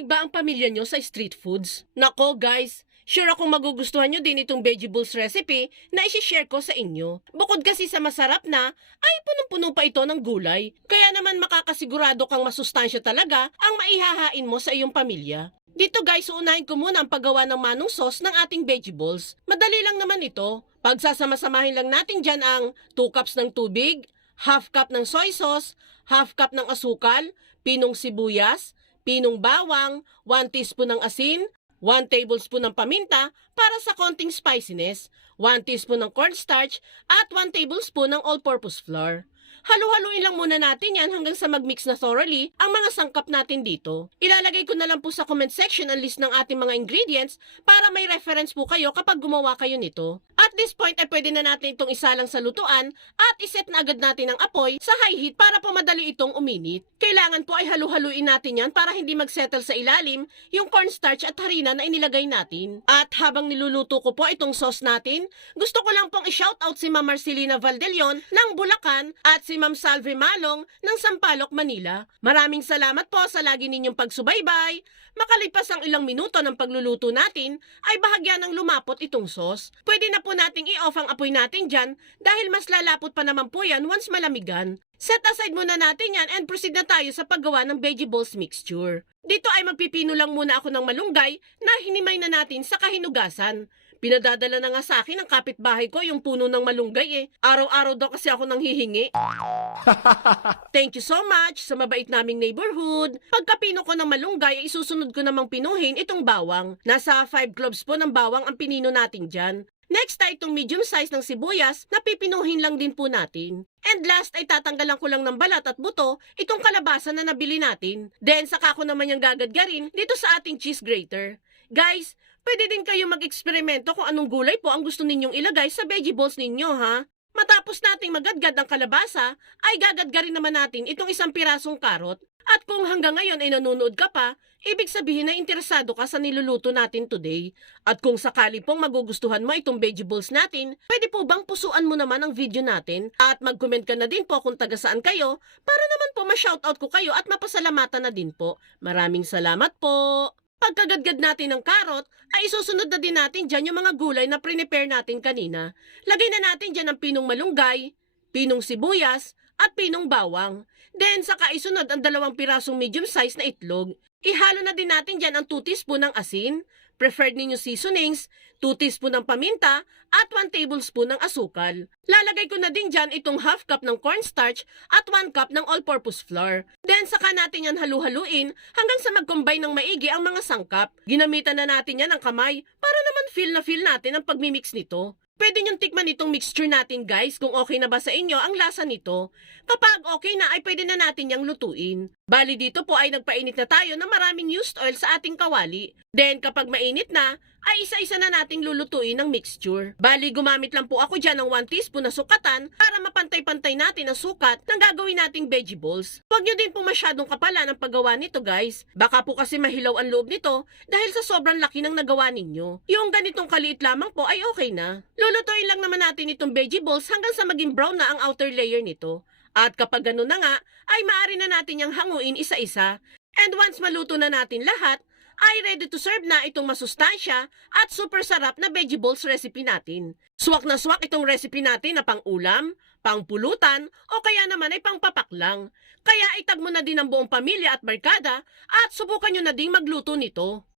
Mahilig ba ang pamilya nyo sa street foods? Nako guys, sure akong magugustuhan nyo din itong vegetables recipe na isi-share ko sa inyo. Bukod kasi sa masarap na, ay punong-puno pa ito ng gulay. Kaya naman makakasigurado kang masustansya talaga ang maihahain mo sa iyong pamilya. Dito guys, uunahin ko muna ang paggawa ng manong sauce ng ating vegetables. Madali lang naman ito. Pagsasama-samahin lang natin dyan ang 2 cups ng tubig, half cup ng soy sauce, half cup ng asukal, pinong sibuyas, pinong bawang, 1 teaspoon ng asin, 1 tablespoon ng paminta para sa konting spiciness, 1 teaspoon ng cornstarch, at 1 tablespoon ng all-purpose flour. Halu-haluin lang muna natin yan hanggang sa mag-mix na thoroughly ang mga sangkap natin dito. Ilalagay ko na lang po sa comment section ang list ng ating mga ingredients para may reference po kayo kapag gumawa kayo nito. At this point ay pwede na natin itong isalang sa lutuan at iset na agad natin ang apoy sa high heat para po madali itong uminit. Kailangan po ay halu-haluin natin yan para hindi mag-settle sa ilalim yung cornstarch at harina na inilagay natin. At habang niluluto ko po itong sauce natin, gusto ko lang pong i-shoutout si Ma'am Marcelina Valdelion ng Bulacan at si Ma'am Salve Malong ng Sampaloc, Manila. Maraming salamat po sa lagi ninyong pagsubaybay. Makalipas ang ilang minuto ng pagluluto natin, ay bahagya ng lumapot itong sauce. Pwede na po nating i-off ang apoy natin dyan dahil mas lalapot pa naman po yan once malamigan. Set aside muna natin yan and proceed na tayo sa paggawa ng vegetables mixture. Dito ay magpipino lang muna ako ng malunggay na hinimay na natin sa kahinugasan. Pinadadala na nga sa akin ng kapitbahay ko yung puno ng malunggay eh. Araw-araw daw kasi ako nang hihingi. Thank you so much sa mabait naming neighborhood. Pagkapino ko ng malunggay, ay isusunod ko namang pinuhin itong bawang. Nasa 5 cloves po ng bawang ang pinino natin dyan. Next ay itong medium size ng sibuyas na pipinuhin lang din po natin. And last ay tatanggalan ko lang ng balat at buto itong kalabasa na nabili natin. Then saka ko naman yung gagadgarin dito sa ating cheese grater. Guys, pwede din kayo mag-eksperimento kung anong gulay po ang gusto ninyong ilagay sa vegetables ninyo ha. Matapos nating magadgad ang kalabasa, ay gagadgarin naman natin itong isang pirasong karot. At kung hanggang ngayon ay nanonood ka pa, ibig sabihin na interesado ka sa niluluto natin today. At kung sakali pong magugustuhan mo itong vegetables natin, pwede po bang pusuan mo naman ang video natin? At mag-comment ka na din po kung taga saan kayo para naman po ma-shoutout ko kayo at mapasalamatan na din po. Maraming salamat po! Pagkagadgad natin ng karot, ay isusunod na din natin dyan yung mga gulay na prepare natin kanina. Lagay na natin dyan ang pinong malunggay, pinong sibuyas, at pinong bawang. Then, saka isunod ang dalawang pirasong medium size na itlog. Ihalo na din natin dyan ang 2 teaspoon ng asin, preferred ninyo seasonings, 2 teaspoon ng paminta, at 1 tablespoon ng asukal. Lalagay ko na din dyan itong half cup ng cornstarch at 1 cup ng all-purpose flour. Then saka natin yan halu-haluin hanggang sa mag-combine ng maigi ang mga sangkap. Ginamitan na natin yan ng kamay para naman feel na feel natin ang pagmimix nito. Pwede niyong tikman itong mixture natin guys kung okay na ba sa inyo ang lasa nito. Kapag okay na ay pwede na natin yang lutuin. Bali dito po ay nagpainit na tayo ng maraming used oil sa ating kawali. Then kapag mainit na, ay isa-isa na nating lulutuin ng mixture. Bali gumamit lang po ako dyan ng 1 teaspoon na sukatan para mapantay-pantay natin ang sukat ng gagawin nating vegetables. Huwag nyo din po masyadong kapala ng paggawa nito guys. Baka po kasi mahilaw ang loob nito dahil sa sobrang laki ng nagawa ninyo. Yung ganitong kaliit lamang po ay okay na. Lulutuin lang naman natin itong vegetables hanggang sa maging brown na ang outer layer nito. At kapag ganun na nga, ay maaari na natin yung hanguin isa-isa. And once maluto na natin lahat, ay ready to serve na itong masustansya at super sarap na vegetables recipe natin. Swak na swak itong recipe natin na pang ulam, pang pulutan, o kaya naman ay pang papak lang. Kaya itag mo na din ang buong pamilya at barkada at subukan nyo na ding magluto nito.